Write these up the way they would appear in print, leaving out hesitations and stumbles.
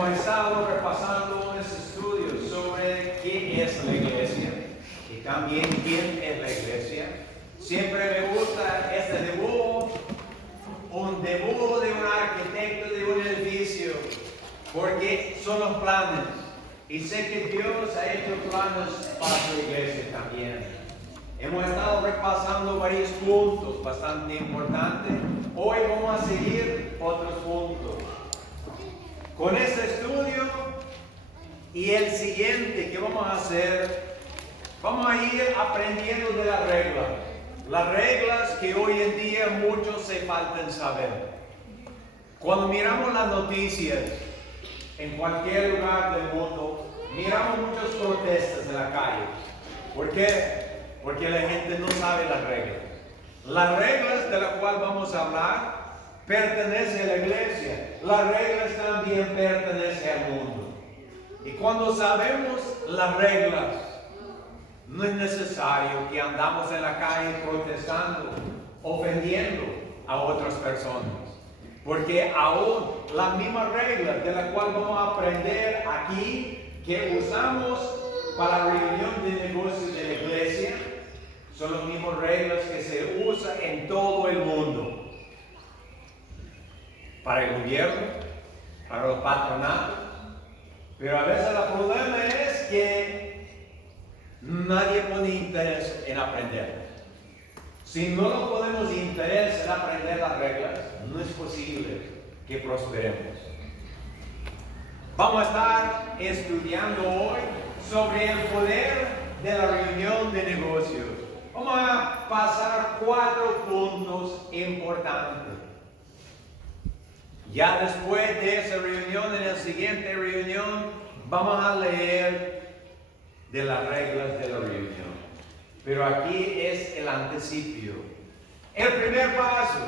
Hemos estado repasando un estudio sobre qué es la iglesia y también quién es la iglesia. Siempre me gusta este dibujo, un dibujo de un arquitecto de un edificio, porque son los planes. Y sé que Dios ha hecho planes para su iglesia también. Hemos estado repasando varios puntos bastante importantes. Hoy vamos a seguir otros puntos. Con este estudio y el siguiente que vamos a hacer, vamos a ir aprendiendo de las reglas. Las reglas que hoy en día muchos se faltan saber. Cuando miramos las noticias en cualquier lugar del mundo, miramos muchas protestas en la calle. ¿Por qué? Porque la gente no sabe las reglas. Las reglas de las cuales vamos a hablar pertenecen a la iglesia. Las reglas también pertenecen al mundo. Y cuando sabemos las reglas, no es necesario que andamos en la calle protestando, ofendiendo a otras personas. Porque aún las mismas reglas de las cuales vamos a aprender aquí, que usamos para la reunión de negocios de la iglesia, son las mismas reglas que se usan en todo el mundo. Para el gobierno, para los patronatos. Pero a veces el problema es que nadie pone interés en aprender. Si no lo ponemos interés en aprender las reglas, no es posible que prosperemos. Vamos a estar estudiando hoy sobre el poder de la reunión de negocios. Vamos a pasar 4 puntos importantes. Ya después de esa reunión, en la siguiente reunión, vamos a leer de las reglas de la reunión. Pero aquí es el antecipio. El primer paso,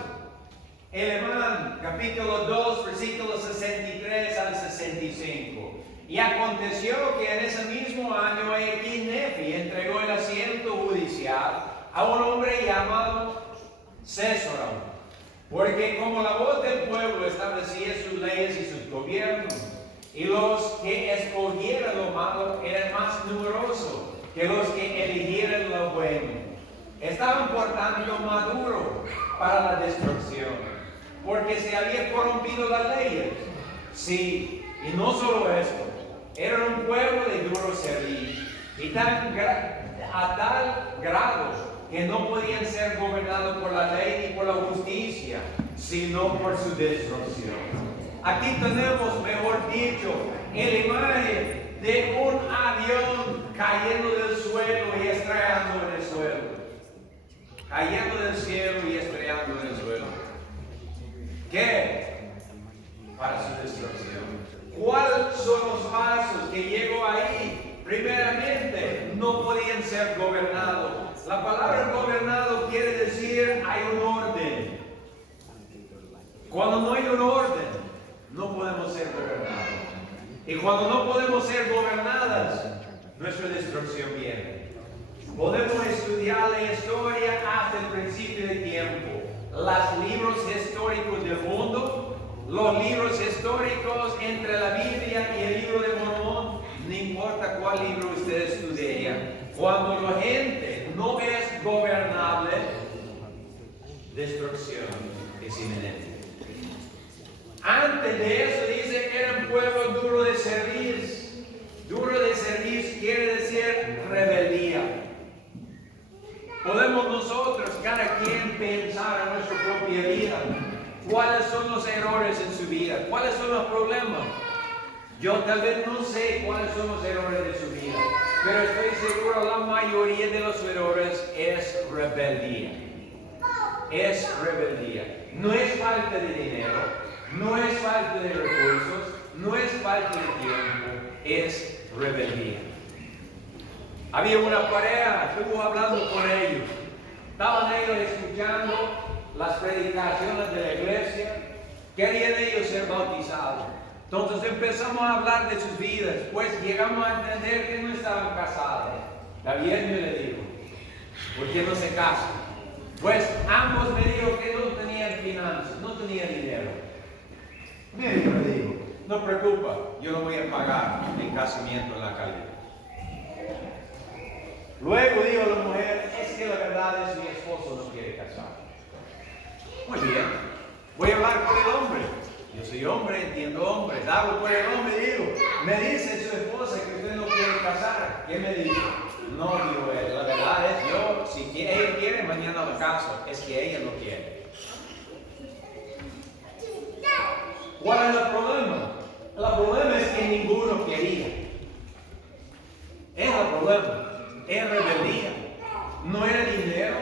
Alemán, capítulo 2, versículos 63 al 65. Y aconteció que en ese mismo año Nefi entregó el asiento judicial a un hombre llamado César. Porque como la voz del pueblo establecía sus leyes y sus gobiernos, y los que escogieran lo malo eran más numerosos que los que eligieran lo bueno, estaban por tanto maduros para la destrucción, porque se había corrompido las leyes. Sí, y no solo esto, eran un pueblo de duro servir, y a tal grado que no podían ser gobernados por la ley ni por la justicia, sino por su destrucción. Aquí tenemos, mejor dicho, la imagen de un avión cayendo del suelo y estrellando en el suelo. Cayendo del cielo y estrellando en el suelo. ¿Qué? Para su destrucción. ¿Cuáles son los pasos que llegó ahí? Primeramente, no podían ser gobernados. La palabra gobernado quiere decir hay un orden. Cuando no hay un orden, no podemos ser gobernados. Y cuando no podemos ser gobernadas, nuestra destrucción viene. Podemos estudiar la historia hasta el principio del tiempo. Los libros históricos del mundo, los libros históricos entre la Biblia y el libro de Mormón, no importa cuál libro usted estudia. Cuando la gente no es gobernable, destrucción es inminente. Antes de eso dice que era un pueblo duro de servir. Duro de servir quiere decir rebeldía. Podemos nosotros, cada quien, pensar en nuestra propia vida. ¿Cuáles son los errores en su vida? ¿Cuáles son los problemas? Yo tal vez no sé cuáles son los errores de su vida, pero estoy seguro la mayoría de los errores es rebeldía. Es rebeldía. No es falta de dinero, no es falta de recursos, no es falta de tiempo, es rebeldía. Había una pareja, estuvo hablando con ellos. Estaban ellos escuchando las predicaciones de la iglesia. Querían ellos ser bautizados. Entonces empezamos a hablar de sus vidas, pues llegamos a entender que no estaban casados. La Virgen le dijo, ¿por qué no se casan? Pues ambos me dijo que no tenían finanzas, no tenían dinero. Me dijo, no preocupa, yo lo voy a pagar en casamiento en la calle. Luego dijo la mujer, es que la verdad es que mi esposo no quiere casar. Muy bien, voy a hablar con el hombre. Yo soy hombre, entiendo hombres, hablo con el hombre y digo, me dice su esposa que usted no quiere casar. ¿Qué me dice? No, digo él, la verdad es yo, si ella quiere, mañana lo caso, es que ella no quiere. ¿Cuál es el problema? El problema es que ninguno quería. Es el problema. Es rebeldía. No era dinero,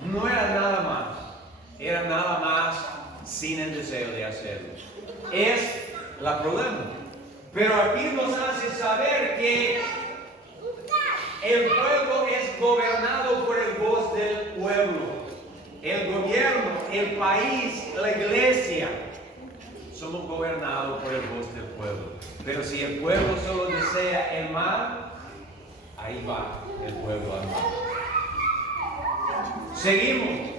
no era nada más. Era nada más sin el deseo de hacerlo. Es el problema. Pero aquí nos hace saber que el pueblo es gobernado por el voz del pueblo. El gobierno, el país, la iglesia, somos gobernados por el voz del pueblo. Pero si el pueblo solo desea el mal, ahí va el pueblo al mal. Seguimos.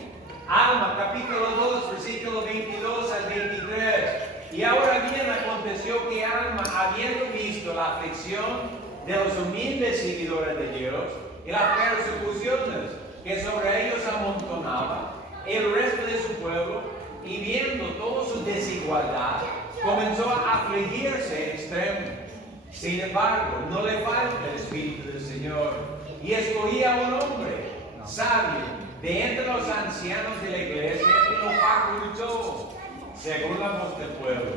Alma, capítulo 2, versículo 22 al 23. Y ahora bien aconteció que Alma, habiendo visto la aflicción de los humildes seguidores de Dios y las persecuciones que sobre ellos amontonaba el resto de su pueblo, y viendo toda su desigualdad, comenzó a afligirse en extremo. Sin embargo, no le falta el Espíritu del Señor, y escogía a un hombre sabio de entre los ancianos de la iglesia y lo facultó, según la voz del pueblo,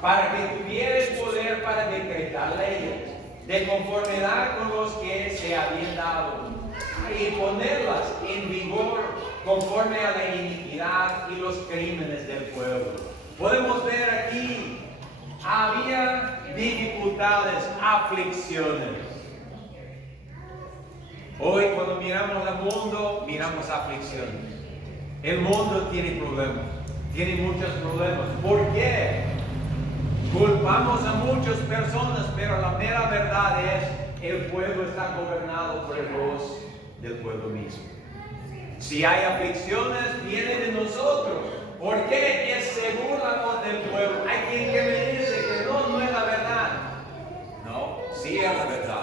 para que tuviera el poder para decretar leyes, de conformidad con los que se habían dado, y ponerlas en vigor conforme a la iniquidad y los crímenes del pueblo. Podemos ver aquí, había dificultades, aflicciones. Hoy cuando miramos al mundo, miramos aflicciones. El mundo tiene problemas, tiene muchos problemas. ¿Por qué? Culpamos a muchas personas, pero la mera verdad es, el pueblo está gobernado por el voz del pueblo mismo. Si hay aflicciones, vienen de nosotros. ¿Por qué? Es según la voz del pueblo. Hay quien que me dice que no es la verdad. No, sí es la verdad.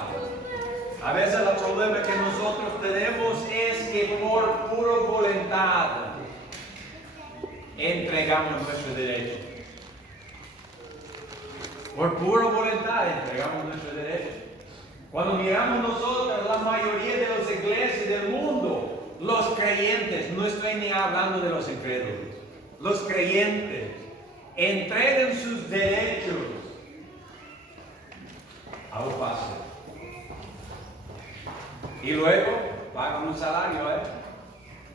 A veces el problema que nosotros tenemos es que por pura voluntad entregamos nuestro derecho. Por pura voluntad entregamos nuestro derecho. Cuando miramos nosotros, la mayoría de las iglesias del mundo, los creyentes, no estoy ni hablando de los incrédulos, los creyentes entregan sus derechos a un pastor. Y luego pagan un salario a él,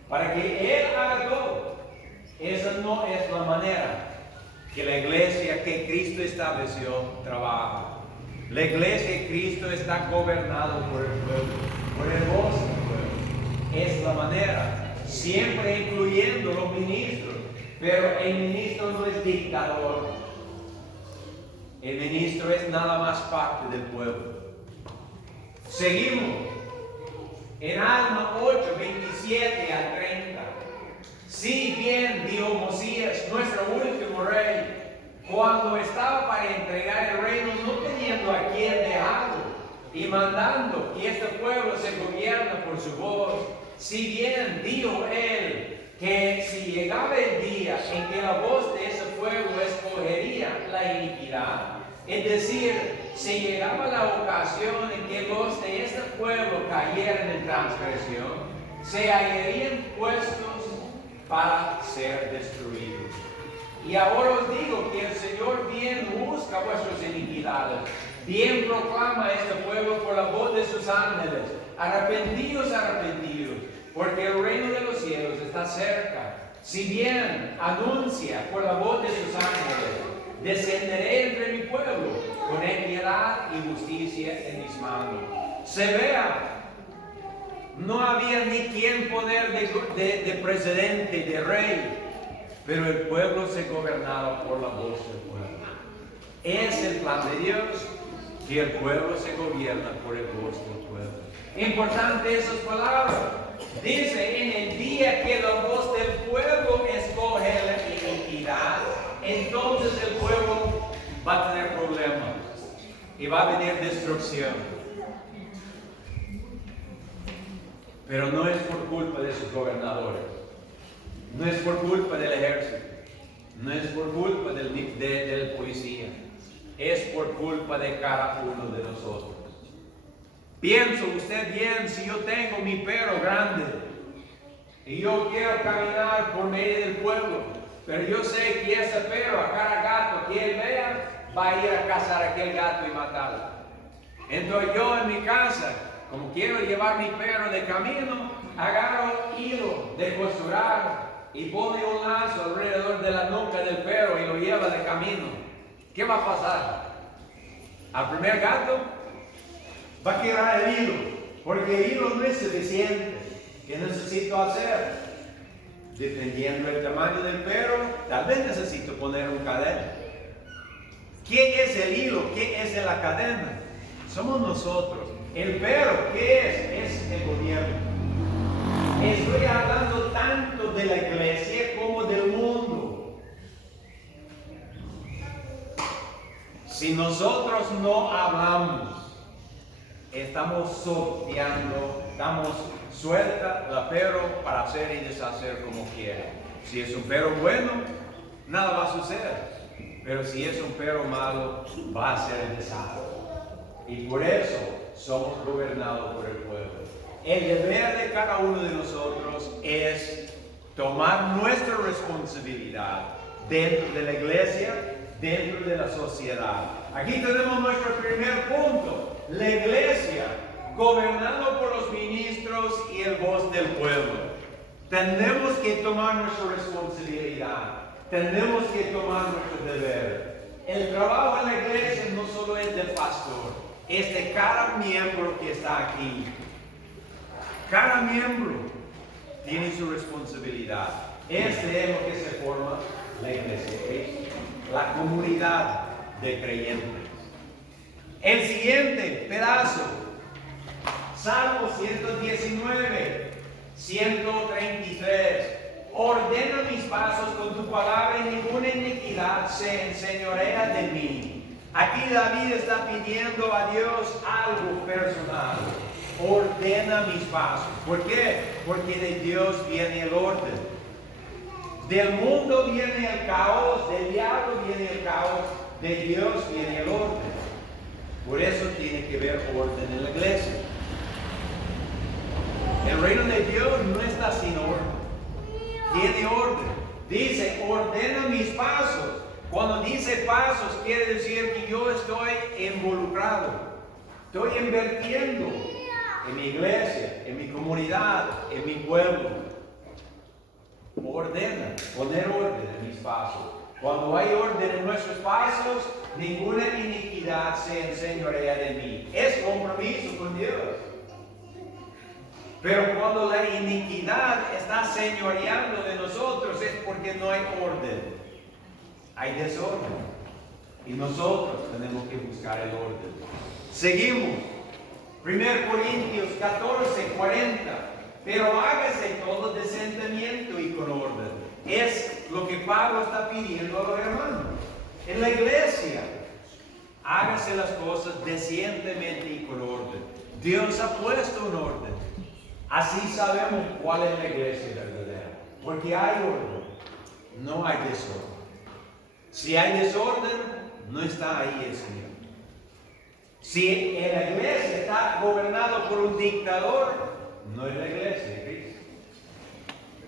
para que él haga todo. Esa no es la manera que la iglesia que Cristo estableció trabaja. La iglesia de Cristo está gobernada por el pueblo, por el voz del pueblo. Es la manera, siempre incluyendo los ministros, pero el ministro no es dictador. El ministro es nada más parte del pueblo. Seguimos. En Alma 8, 27 al 30. Si bien dio Mosías, nuestro último rey, cuando estaba para entregar el reino, no teniendo a quien dejarlo, y mandando que este pueblo se gobierna por su voz, si bien dijo él que si llegaba el día en que la voz de ese pueblo escogería la iniquidad, es decir, si llegaba la ocasión en que los de este pueblo cayeran en transgresión, se hallarían puestos para ser destruidos. Y ahora os digo que el Señor bien busca vuestras iniquidades, bien proclama a este pueblo por la voz de sus ángeles: arrepentidos, arrepentidos, porque el reino de los cielos está cerca. Si bien anuncia por la voz de sus ángeles: descenderé entre mi pueblo con equidad y justicia en mis manos. Se vea, no había ni quien poner de presidente, de rey, pero el pueblo se gobernaba por la voz del pueblo. Es el plan de Dios que el pueblo se gobierna por el voz del pueblo. Importante esas palabras. Dice, en el día que la voz del pueblo escoge la iniquidad, entonces el pueblo va a tener problemas y va a venir destrucción. Pero no es por culpa de sus gobernadores, no es por culpa del ejército, no es por culpa del policía, es por culpa de cada uno de nosotros. Pienso usted bien, si yo tengo mi perro grande y yo quiero caminar por medio del pueblo, pero yo sé que ese perro, a cada gato que él vea, va a ir a cazar a aquel gato y matarlo. Entonces yo en mi casa, como quiero llevar mi perro de camino, agarro hilo de costurar y pone un lazo alrededor de la nuca del perro y lo lleva de camino. ¿Qué va a pasar? Al primer gato va a quebrar el hilo, porque el hilo no es suficiente. ¿Qué necesito hacer? Dependiendo del tamaño del perro, tal vez necesito poner un cadena. ¿Qué es el hilo? ¿Qué es la cadena? Somos nosotros. El perro, ¿qué es? Es el gobierno. Estoy hablando tanto de la iglesia como del mundo. Si nosotros no hablamos, estamos sorteando, estamos suelta la perro para hacer y deshacer como quiera. Si es un perro bueno, nada va a suceder. Pero si es un perro malo, va a ser el desastre. Y por eso somos gobernados por el pueblo. El deber de cada uno de nosotros es tomar nuestra responsabilidad dentro de la iglesia, dentro de la sociedad. Aquí tenemos nuestro primer punto. La iglesia, gobernado por los ministros y el voz del pueblo. Tenemos que tomar nuestra responsabilidad. Tenemos que tomar nuestro deber. El trabajo en la iglesia no solo es del pastor, es de cada miembro que está aquí. Cada miembro tiene su responsabilidad. Este es lo que se forma la iglesia, la comunidad de creyentes. El siguiente pedazo, Salmo 119, 133. Ordena mis pasos con tu palabra y ninguna iniquidad se enseñorea de mí. Aquí David está pidiendo a Dios algo personal. Ordena mis pasos. ¿Por qué? Porque de Dios viene el orden. Del mundo viene el caos, del diablo viene el caos, de Dios viene el orden. Por eso tiene que haber orden en la iglesia. El reino de Dios no está sin orden. Tiene orden. Dice, ordena mis pasos. Cuando dice pasos, quiere decir que yo estoy involucrado. Estoy invirtiendo en mi iglesia, en mi comunidad, en mi pueblo. Ordena, poner orden en mis pasos. Cuando hay orden en nuestros pasos, ninguna iniquidad se enseñorea de mí. Es compromiso con Dios. Pero cuando la iniquidad está señoreando de nosotros es porque no hay orden. Hay desorden. Y nosotros tenemos que buscar el orden. Seguimos. 1 Corintios 14, 40. Pero hágase todo decentemente y con orden. Es lo que Pablo está pidiendo a los hermanos. En la iglesia, hágase las cosas decentemente y con orden. Dios ha puesto un orden. Así sabemos cuál es la iglesia verdadera. Porque hay orden, no hay desorden. Si hay desorden, no está ahí el Señor. Si en la iglesia está gobernado por un dictador, no es la iglesia de Cristo.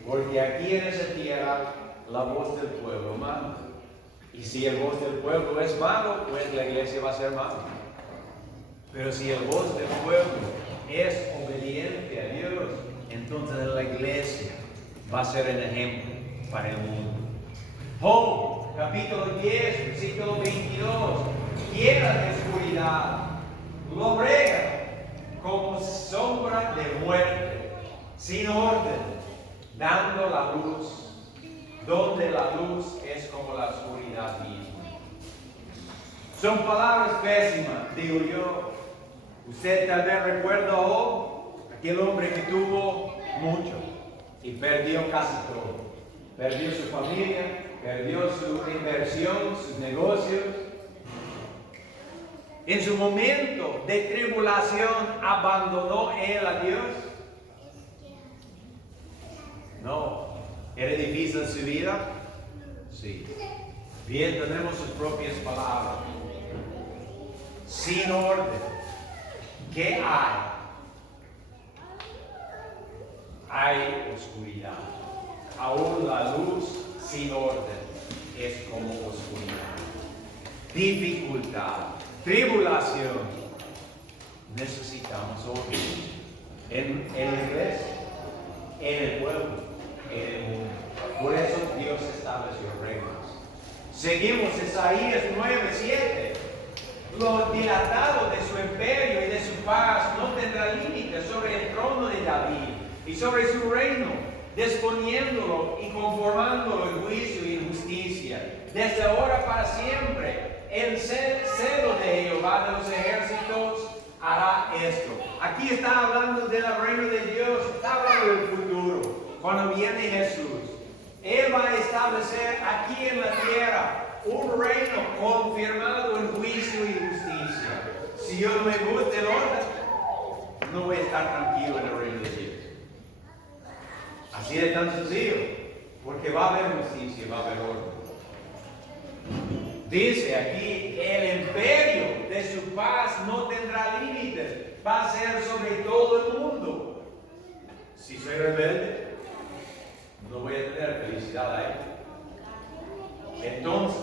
Porque aquí en esa tierra la voz del pueblo manda. Y si el voz del pueblo es malo, pues la iglesia va a ser mala. Pero si el voz del pueblo es obediente a Dios, entonces la iglesia va a ser el ejemplo para el mundo. Job, capítulo 10, versículo 22. Quiera de oscuridad, lo brega como sombra de muerte, sin orden, dando la luz, donde la luz es como la oscuridad misma. Son palabras pésimas, digo yo. Usted tal vez recuerda a Job, aquel hombre que tuvo mucho y perdió casi todo. Perdió su familia, perdió su inversión, sus negocios, En su momento de tribulación, ¿abandonó él a Dios? No. ¿Era difícil en su vida? Sí. Bien, tenemos sus propias palabras. Sin orden. ¿Qué hay? Hay oscuridad. Aún la luz sin orden es como oscuridad. Dificultad, tribulación. Necesitamos orden. En la iglesia, en el pueblo, en el mundo. Por eso Dios estableció reglas. Seguimos Isaías 9:7. Lo dilatado de su imperio y de su paz no tendrá límites sobre el trono de David y sobre su reino, disponiéndolo y conformándolo en juicio y en justicia, desde ahora para siempre. El celo de Jehová de los ejércitos hará esto. Aquí está hablando del reino de Dios, está hablando del futuro, cuando viene Jesús. Él va a establecer aquí en la tierra un reino confirmado en juicio y justicia. Si yo no me gusta el orden, no voy a estar tranquilo en el reino de Dios. Así de tan sencillo, porque va a haber justicia, va a haber orden. Dice aquí, el imperio de su paz no tendrá límites, va a ser sobre todo el mundo. Si soy rebelde, no voy a tener felicidad ahí. Entonces,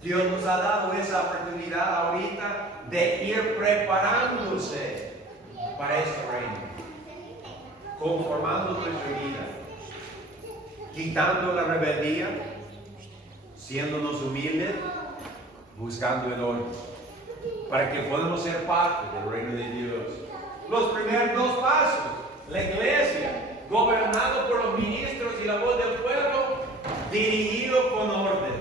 Dios nos ha dado esa oportunidad ahorita de ir preparándose para este reino, conformando nuestra vida, quitando la rebeldía, siéndonos humildes, buscando el orden, para que podamos ser parte del reino de Dios. Los primeros dos pasos, la iglesia, gobernado por los ministros y la voz del pueblo, dirigido con orden.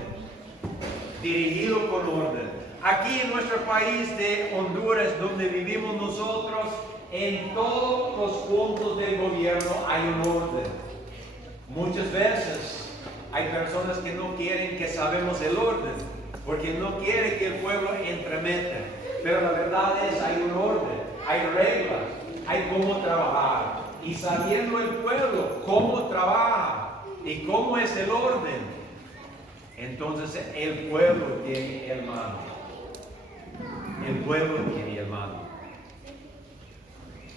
Dirigido con orden. Aquí en nuestro país de Honduras, donde vivimos nosotros, en todos los puntos del gobierno hay un orden. Muchas veces hay personas que no quieren que sabemos el orden, porque no quieren que el pueblo entremeta. Pero la verdad es, hay un orden, hay reglas, hay cómo trabajar. Y sabiendo el pueblo cómo trabaja y cómo es el orden, entonces el pueblo tiene el mando. El pueblo tiene el mando.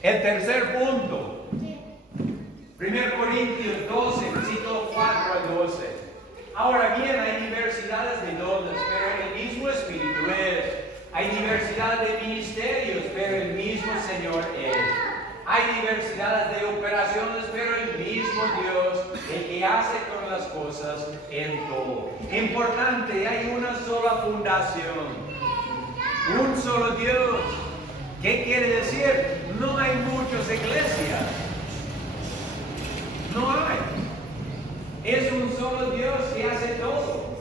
El tercer punto, 1 Corintios 12, versículos 4 al 12. Ahora bien, hay diversidades de dones, pero el mismo Espíritu es. Hay diversidad de ministerios, pero el mismo Señor es. Hay diversidades de operaciones, pero el mismo Dios, el que hace todas las cosas en todo. Importante, hay una sola fundación, un solo Dios. ¿Qué quiere decir? No hay muchas iglesias. No hay. Es un solo Dios que hace todo.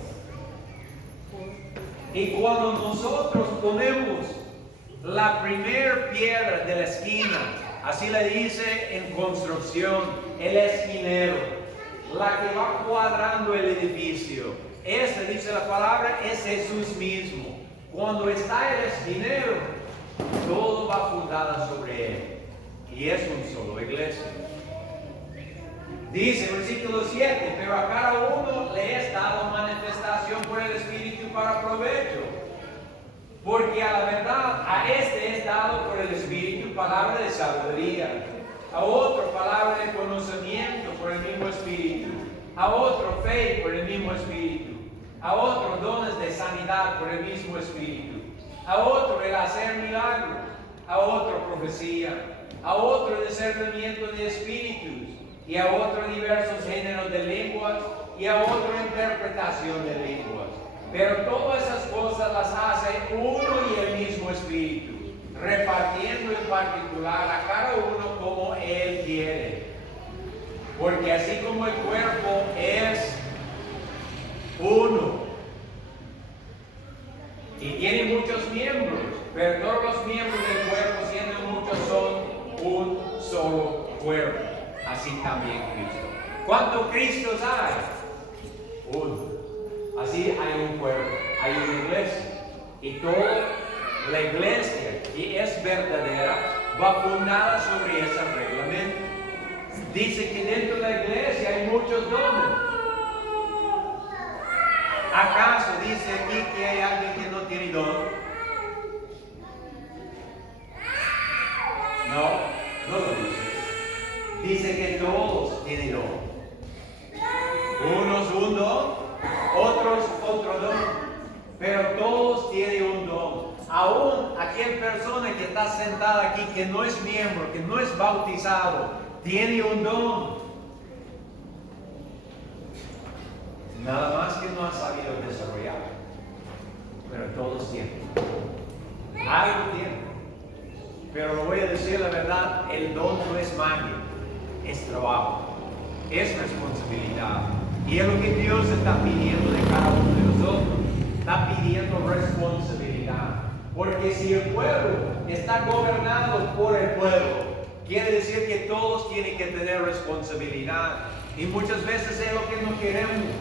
Y cuando nosotros ponemos la primera piedra de la esquina, así le dice en construcción, el esquinero, la que va cuadrando el edificio. Este, dice la palabra, es Jesús mismo. Cuando está el esquinero, todo va fundado sobre él. Y es un solo iglesia. Dice versículo 7, pero a cada uno le es dado manifestación por el Espíritu para provecho. Porque a la verdad, a este es dado por el Espíritu palabra de sabiduría, a otro palabra de conocimiento por el mismo Espíritu, a otro fe por el mismo Espíritu, a otro dones de sanidad por el mismo Espíritu, a otro el hacer milagros, a otro profecía, a otro discernimiento de espíritus, y a otro diversos géneros de lenguas, y a otro interpretación de lenguas. Pero todas esas cosas las hace uno y el mismo Espíritu, repartiendo en particular a cada uno como Él quiere. Porque así como el cuerpo es uno y tiene muchos miembros, pero todos los miembros del cuerpo, siendo muchos, son un solo cuerpo. Así también Cristo. ¿Cuántos Cristos hay? Uno. Así hay un cuerpo, hay una iglesia. Y todos la iglesia que es verdadera va fundada sobre ese reglamento. Dice que dentro de la iglesia hay muchos dones. ¿Acaso dice aquí que hay alguien que no tiene don? No lo dice. Dice que todos tienen don. Unos un don, otros otro don. Pero todos tienen un don. Aún aquella persona que está sentada aquí, que no es miembro, que no es bautizado, tiene un don. Nada más que no ha sabido desarrollar. Pero todos tienen. Algo tienen. Pero lo voy a decir la verdad, el don no es magia, es trabajo, es responsabilidad. Y es lo que Dios está pidiendo de cada uno de nosotros. Está pidiendo responsabilidad. Porque si el pueblo está gobernado por el pueblo, quiere decir que todos tienen que tener responsabilidad. Y muchas veces es lo que no queremos.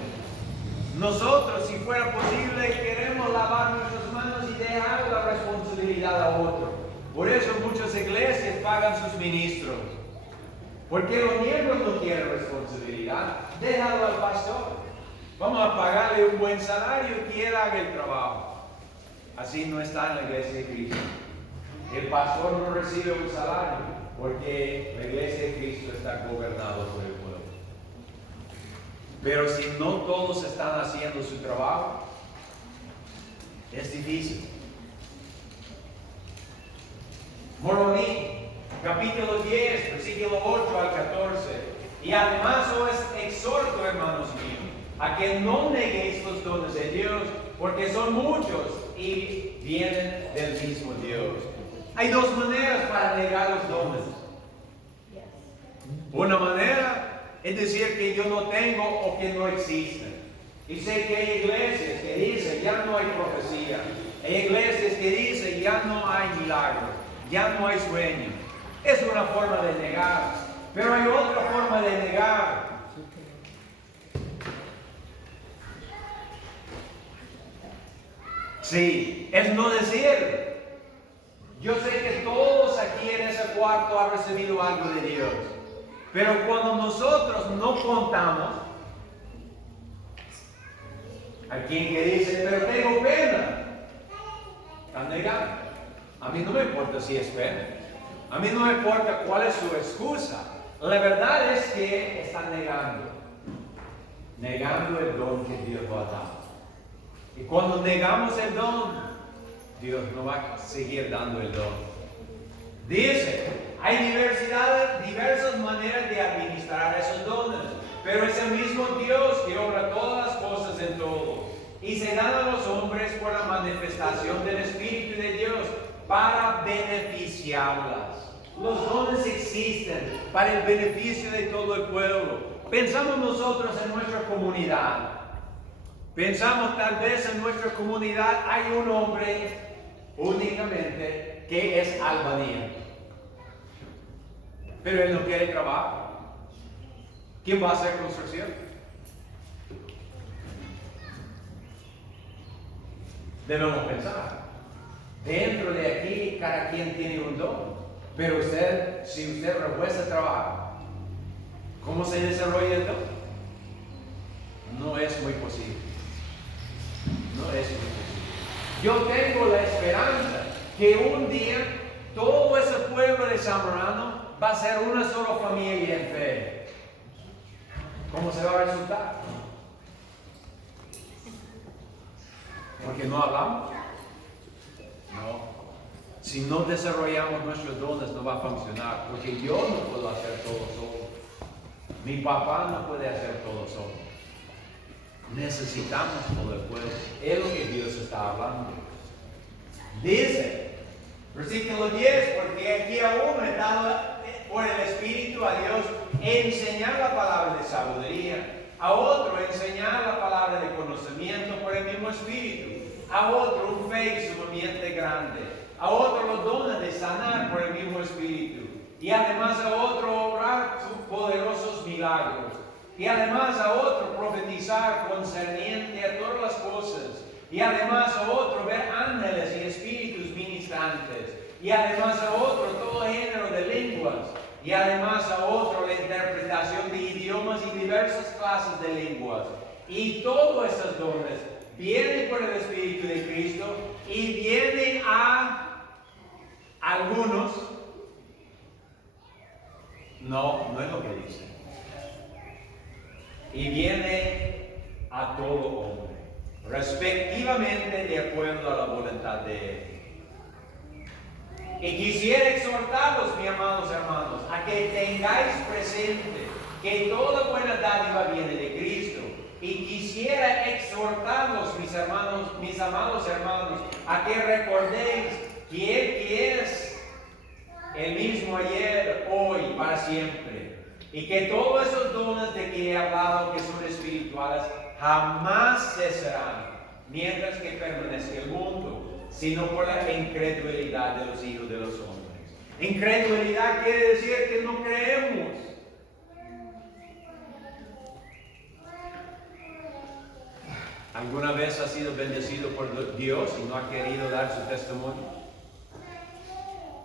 Nosotros, si fuera posible, queremos lavar nuestras manos y dejar la responsabilidad a otro. Por eso muchas iglesias pagan sus ministros. Porque los miembros no quieren responsabilidad. Déjalo al pastor. Vamos a pagarle un buen salario y que él haga el trabajo. Así no está en la iglesia de Cristo. El pastor no recibe un salario porque la iglesia de Cristo está gobernada por el pueblo. Pero si no todos están haciendo su trabajo, es difícil. Moroni, capítulo 10, versículo 8 al 14. Y además os exhorto, hermanos míos, a que no neguéis los dones de Dios, porque son muchos y vienen del mismo Dios. Hay dos maneras para negar los dones. Una manera es decir que yo no tengo o que no existen. Y sé que hay iglesias que dicen ya no hay profecía. Hay iglesias que dicen ya no hay milagros. Ya no hay sueño. Es una forma de negar. Pero hay otra forma de negar. Sí, es no decir. Yo sé que todos aquí en ese cuarto han recibido algo de Dios. Pero cuando nosotros no contamos, hay quien que dice, pero tengo pena. Están negando. A mí no me importa si es pena. A mí no me importa cuál es su excusa. La verdad es que están negando. Negando el don que Dios nos ha dado. Y cuando negamos el don, Dios no va a seguir dando el don. Dice, hay diversas maneras de administrar esos dones. Pero es el mismo Dios que obra todas las cosas en todo. Y se dan a los hombres por la manifestación del Espíritu de Dios, para beneficiarlas. Los dones existen para el beneficio de todo el pueblo. Pensamos nosotros en nuestra comunidad. Pensamos tal vez en nuestra comunidad hay un hombre únicamente que es albañil. Pero él no quiere trabajar. ¿Quién va a hacer construcción? Debemos pensar. Dentro de aquí, cada quien tiene un don. Pero si usted refuerza trabajo, ¿cómo se desarrolla el don? No es muy posible. No es muy posible. Yo tengo la esperanza que un día todo ese pueblo de Zamorano va a ser una sola familia en fe. ¿Cómo se va a resultar? Porque no hablamos. No. Si no desarrollamos nuestros dones no va a funcionar. Porque yo no puedo hacer todo solo. Mi papá no puede hacer todo solo. Necesitamos todo el pueblo. Es lo que Dios está hablando. Dice, versículo 10, porque aquí aún he dado por el Espíritu a Dios enseñar la palabra de sabiduría. A otro enseñar la palabra de conocimiento por el mismo Espíritu. A otro un fe sumamente grande. A otro los dones de sanar por el mismo Espíritu. Y además a otro obrar poderosos milagros. Y además a otro profetizar concerniente a todas las cosas. Y además a otro ver ángeles y espíritus ministrando y además a otro todo género de lenguas, y además a otro la interpretación de idiomas y diversas clases de lenguas. Y todos esos dones vienen por el Espíritu de Cristo y vienen a algunos. No es lo que dice. Y viene a todo hombre, respectivamente de acuerdo a la voluntad de Él. Y quisiera exhortaros, mis amados hermanos, a que tengáis presente que toda buena dádiva viene de Cristo. Y quisiera exhortaros, mis amados hermanos, a que recordéis que Él que es el mismo ayer, hoy, para siempre. Y que todos esos dones de que he hablado, que son espirituales, jamás cesarán, mientras que permanezca el mundo, sino por la incredulidad de los hijos de los hombres. Incredulidad quiere decir que no creemos. ¿Alguna vez ha sido bendecido por Dios y no ha querido dar su testimonio?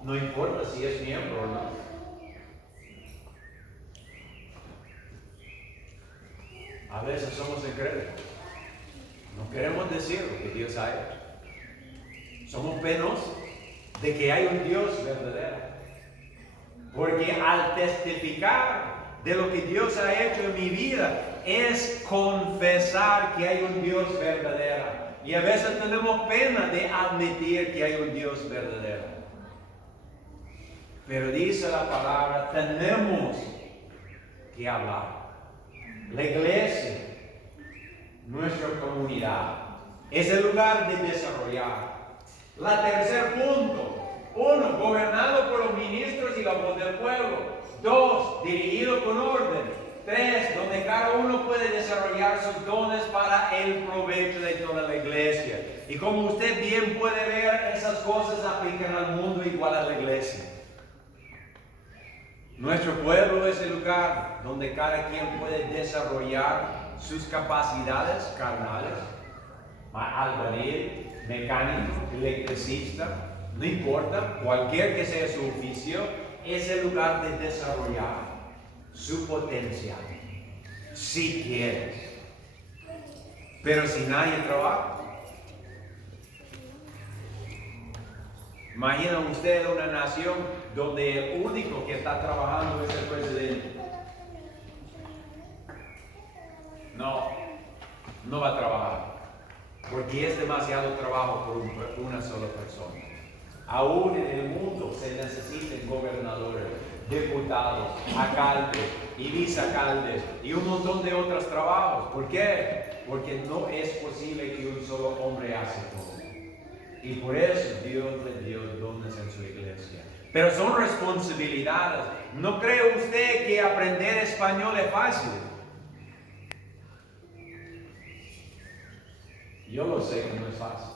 No importa si es miembro o no. A veces somos incrédulos. No queremos decir lo que Dios ha hecho. Somos penosos de que hay un Dios verdadero. Porque al testificar de lo que Dios ha hecho en mi vida es confesar que hay un Dios verdadero. Y a veces tenemos pena de admitir que hay un Dios verdadero. Pero dice la palabra, tenemos que hablar. La iglesia, nuestra comunidad, es el lugar de desarrollar. Tercer punto. 1, gobernado por los ministros y la voz del pueblo. 2, dirigido con orden. 3, donde cada uno puede desarrollar sus dones para el provecho de toda la iglesia. Y como usted bien puede ver, esas cosas aplican al mundo igual a la iglesia. Nuestro pueblo es el lugar donde cada quien puede desarrollar sus capacidades carnales. Albañil, mecánico, electricista, no importa, cualquier que sea su oficio, es el lugar de desarrollar su potencial, si quieres. Pero si nadie trabaja, imagina usted una nación donde el único que está trabajando es el presidente. No va a trabajar, porque es demasiado trabajo por una sola persona. Aún en el mundo se necesitan gobernadores, diputados, alcaldes y vicealcaldes y un montón de otros trabajos. ¿Por qué? Porque no es posible que un solo hombre hace todo. Y por eso Dios le dio dones en su iglesia. Pero son responsabilidades. ¿No cree usted que aprender español es fácil? Yo lo sé que no es fácil.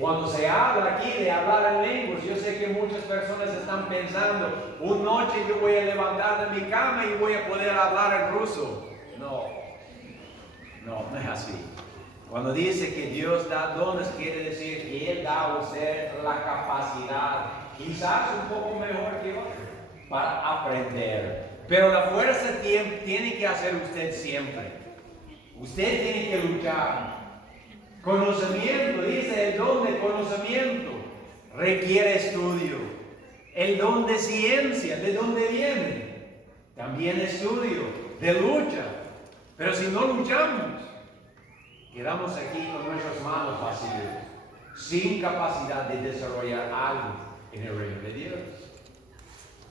Cuando se habla aquí de hablar en lenguas, yo sé que muchas personas están pensando, una noche yo voy a levantar de mi cama y voy a poder hablar en ruso. No es así. Cuando dice que Dios da dones, quiere decir que Él da a usted la capacidad, quizás un poco mejor que otro, para aprender. Pero la fuerza tiene que hacer usted siempre. Usted tiene que luchar. Conocimiento, dice el don de conocimiento, requiere estudio. El don de ciencia, ¿de dónde viene? También estudio, de lucha. Pero si no luchamos, quedamos aquí con nuestras manos vacías, sin capacidad de desarrollar algo en el reino de Dios.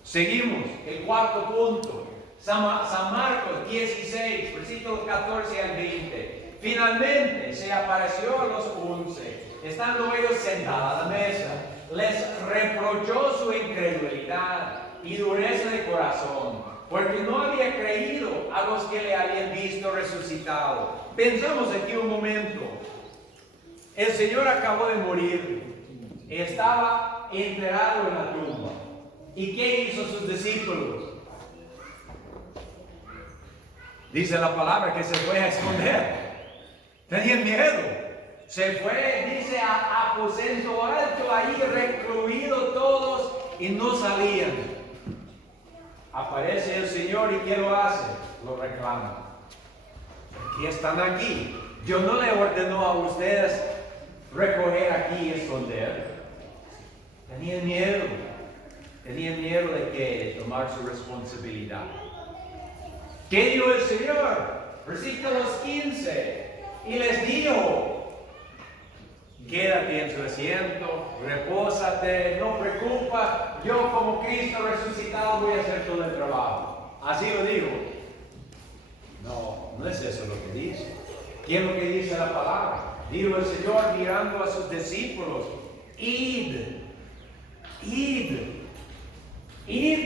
Seguimos, el cuarto punto, San Marcos 16, versículos 14 al 20. Finalmente se apareció a los 11, estando ellos sentados a la mesa. Les reprochó su incredulidad y dureza de corazón, porque no había creído a los que le habían visto resucitado. Pensamos aquí un momento. El Señor acabó de morir, estaba enterrado en la tumba. ¿Y qué hizo sus discípulos? Dice la palabra que se fue a esconder. Tenían miedo. Se fue, dice, a aposento alto, ahí recluido todos y no salían. Aparece el Señor y ¿qué lo hace? Lo reclama. ¿Por qué están aquí? Yo no le ordeno a ustedes recoger aquí y esconder. Tenían miedo. Tenían miedo de que tomar su responsabilidad. ¿Qué dijo el Señor? Versículos 15. Y les dijo: quédate en su asiento, repósate, no preocupa, yo como Cristo resucitado voy a hacer todo el trabajo. Así lo digo. No, no es eso lo que dice. ¿Qué es lo que dice la palabra? Dijo el Señor mirando a sus discípulos: id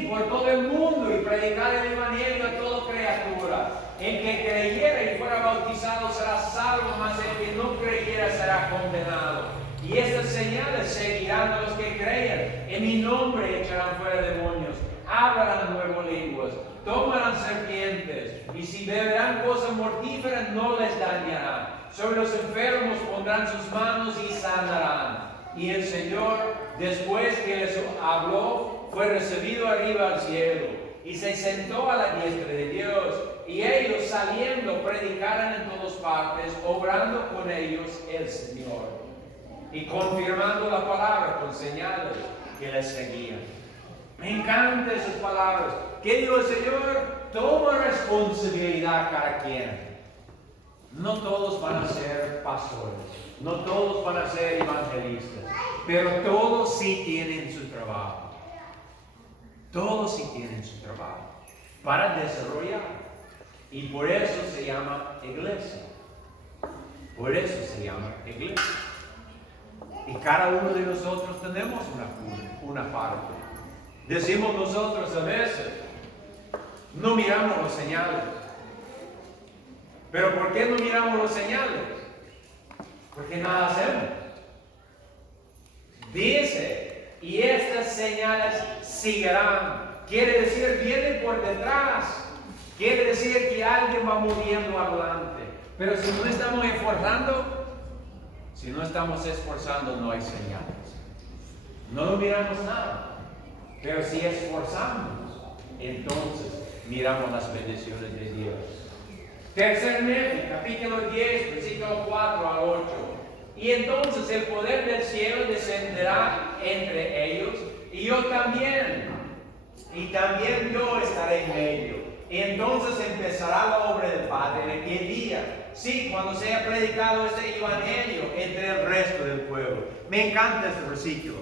por todo el mundo y predicar el evangelio a toda criatura. El que creyera y fuera bautizado será salvo, mas el que no creyera será condenado. Y estas señales seguirán a los que crean. En mi nombre echarán fuera demonios, hablarán nuevas lenguas, tomarán serpientes, y si beberán cosas mortíferas no les dañará. Sobre los enfermos pondrán sus manos y sanarán. Y el Señor, después que les habló, fue recibido arriba al cielo y se sentó a la diestra de Dios. Y ellos, saliendo, predicaron en todas partes, obrando con ellos el Señor y confirmando la palabra con señales que les seguían. Me encantan esas palabras. ¿Qué dijo el Señor? Toma responsabilidad cada quien. No todos van a ser pastores, no todos van a ser evangelistas, pero todos sí tienen su trabajo. Todos sí tienen su trabajo para desarrollar. Y por eso se llama iglesia. Por eso se llama iglesia. Y cada uno de nosotros tenemos una parte. Decimos nosotros a veces, no miramos los señales. ¿Pero por qué no miramos los señales? Porque nada hacemos. Dice, y estas señales seguirán. Quiere decir, vienen por detrás. Quiere decir que alguien va moviendo adelante. Pero si no estamos esforzando, no hay señales. No miramos nada. Pero si esforzamos, entonces miramos las bendiciones de Dios. Tercer Nefi, capítulo 10, versículo 4 al 8. Y entonces el poder del cielo descenderá entre ellos, y yo también. Y también yo estaré en medio. Y entonces empezará la obra del Padre en aquel día. Sí, cuando sea predicado este evangelio entre el resto del pueblo. Me encanta este versículo.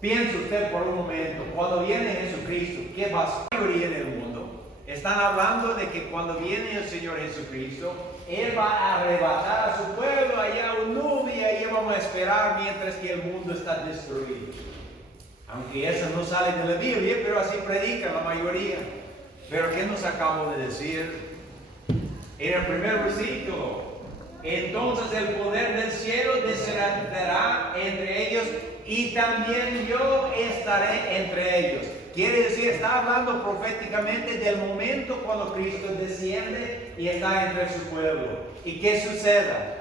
Piense usted por un momento, cuando viene Jesucristo, ¿qué va a ocurrir en el mundo? Están hablando de que cuando viene el Señor Jesucristo, Él va a arrebatar a su pueblo allá a un nube y ahí vamos a esperar mientras que el mundo está destruido. Aunque eso no sale de la Biblia, pero así predica la mayoría. Pero ¿qué nos acabo de decir? En el primer versículo, entonces el poder del cielo descenderá entre ellos y también yo estaré entre ellos. Quiere decir, está hablando proféticamente del momento cuando Cristo desciende y está entre su pueblo. ¿Y qué suceda?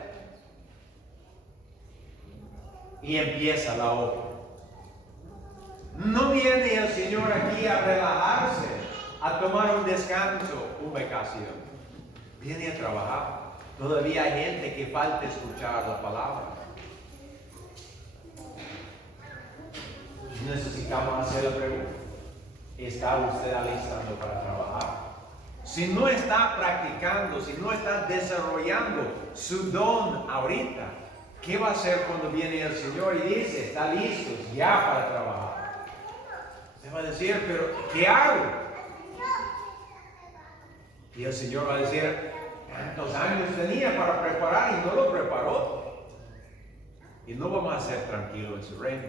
Y empieza la obra. No viene el Señor aquí a relajarse, a tomar un descanso, una vacación. Viene a trabajar. Todavía hay gente que falta escuchar la palabra. Necesitamos hacer la pregunta: ¿está usted alistando para trabajar? Si no está practicando, si no está desarrollando su don ahorita, ¿qué va a hacer cuando viene el Señor y dice, está listo ya para trabajar? Se va a decir, pero ¿qué hago? Y el Señor va a decir, ¿cuántos años tenía para preparar y no lo preparó? Y no vamos a ser tranquilos en su reino.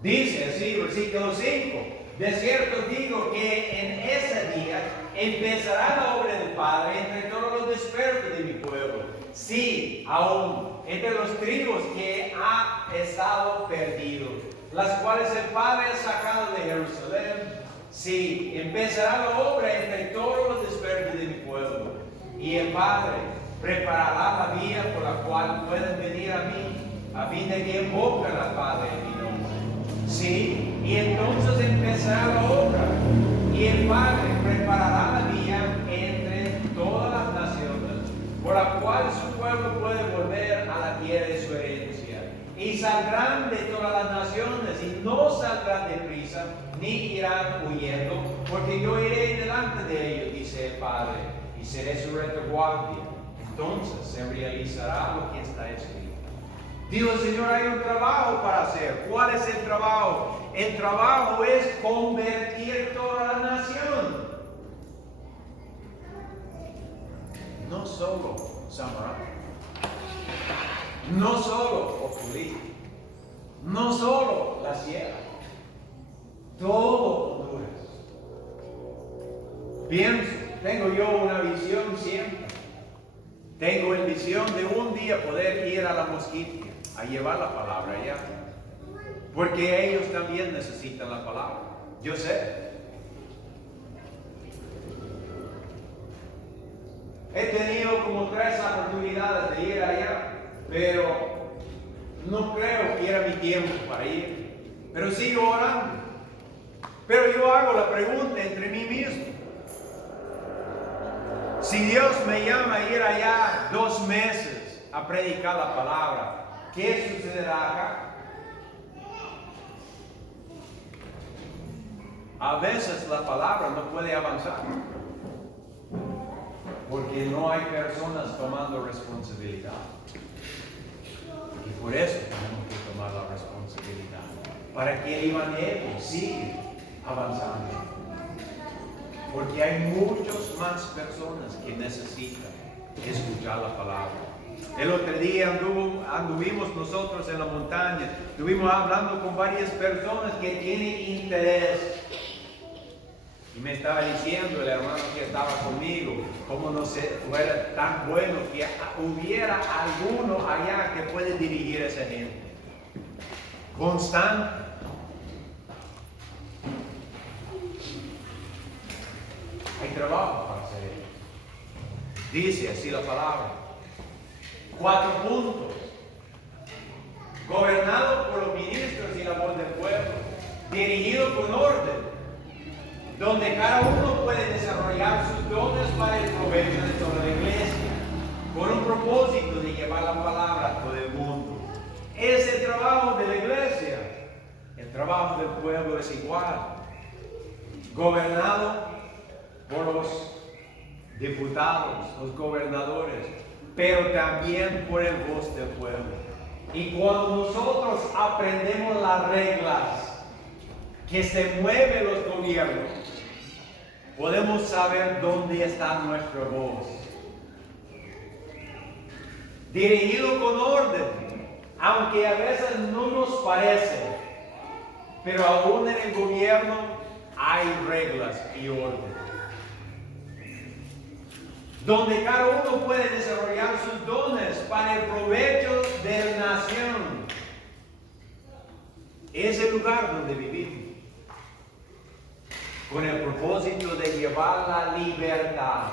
Dice así, versículo 5, de cierto digo que en ese día empezará la obra del Padre entre todos los dispersos de mi pueblo. Sí, aún entre los tribus que ha estado perdidos, las cuales el Padre ha sacado de Jerusalén. Sí, empezará la obra entre todos los dispersos de mi pueblo. Y el Padre preparará la vía por la cual pueden venir a mí, a fin de que invoquen al Padre en mi nombre. Sí, y entonces empezará la obra, y el Padre preparará la vía entre todas las naciones, por la cual su pueblo puede volver a la tierra de su herencia. Y saldrán de todas las naciones, y no saldrán deprisa, ni irán huyendo, porque yo iré delante de ellos, dice el Padre, y seré su retaguardia. Entonces se realizará lo que está escrito. Dijo el Señor, hay un trabajo para hacer. ¿Cuál es el trabajo? El trabajo es convertir toda la nación. No solo Samaria, no solo Oculí, no solo la sierra, todo Honduras. Pienso, tengo yo una visión siempre. Tengo la visión de un día poder ir a la Mosquitia a llevar la palabra allá, porque ellos también necesitan la palabra. Yo sé. He tenido como 3 oportunidades de ir allá, pero no creo que era mi tiempo para ir. Pero sigo orando. Pero yo hago la pregunta entre mí mismo. Si Dios me llama a ir allá 2 meses a predicar la palabra, ¿qué sucederá acá? A veces la palabra no puede avanzar, porque no hay personas tomando responsabilidad. Y por eso tenemos que tomar la responsabilidad, para que el Evangelio siga avanzando. Porque hay muchas más personas que necesitan escuchar la palabra. El otro día anduvimos nosotros en la montaña, estuvimos hablando con varias personas que tienen interés. Y me estaba diciendo el hermano que estaba conmigo, cómo no fuera tan bueno que hubiera alguno allá que puede dirigir a esa gente. Constante. Hay trabajo para hacer. Dice así la palabra. 4 puntos. Gobernado por los ministros y la voz del pueblo. Dirigido con orden. Donde cada uno puede desarrollar sus dones para el provecho de toda la iglesia. Con un propósito de llevar la palabra a todo el mundo. Es el trabajo de la iglesia. El trabajo del pueblo es igual. Gobernado por los diputados, los gobernadores, pero también por el voz del pueblo. Y cuando nosotros aprendemos las reglas que se mueven los gobiernos, podemos saber dónde está nuestra voz. Dirigido con orden, aunque a veces no nos parece, pero aún en el gobierno hay reglas y orden. Donde cada uno puede desarrollar sus dones para el provecho de la nación. Es el lugar donde vivimos, con el propósito de llevar la libertad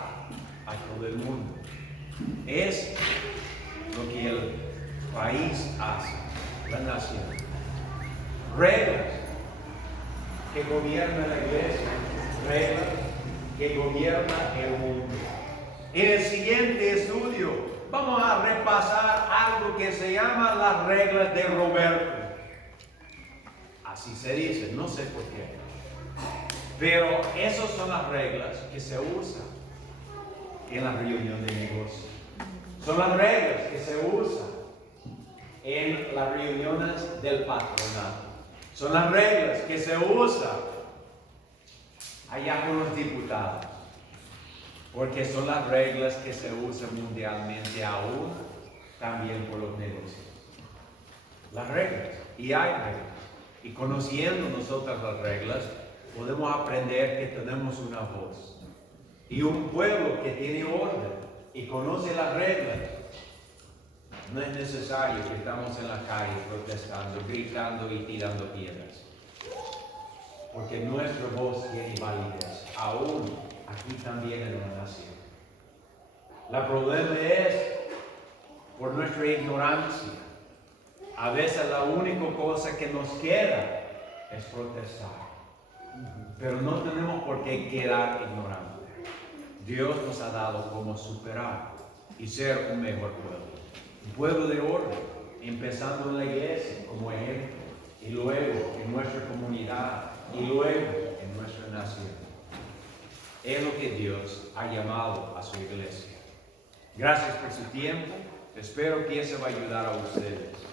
a todo el mundo. Es lo que el país hace, la nación. Reglas que gobiernan la iglesia, reglas que gobiernan el mundo. En el siguiente estudio vamos a repasar algo que se llama las reglas de Roberto. Así se dice, no sé por qué. Pero esas son las reglas que se usan en la reunión de negocios. Son las reglas que se usan en las reuniones del patronato. Son las reglas que se usan allá con los diputados. Porque son las reglas que se usan mundialmente aún también por los negocios. Las reglas. Y hay reglas. Y conociendo nosotras las reglas, podemos aprender que tenemos una voz. Y un pueblo que tiene orden y conoce las reglas, no es necesario que estamos en la calle protestando, gritando y tirando piedras. Porque nuestra voz tiene validez, aún aquí también en una nación. El problema es por nuestra ignorancia. A veces la única cosa que nos queda es protestar. Pero no tenemos por qué quedar ignorantes. Dios nos ha dado cómo superar y ser un mejor pueblo. Un pueblo de orden, empezando en la iglesia como ejemplo, y luego en nuestra comunidad, y luego en nuestra nación. Es lo que Dios ha llamado a su iglesia. Gracias por su tiempo. Espero que eso va a ayudar a ustedes.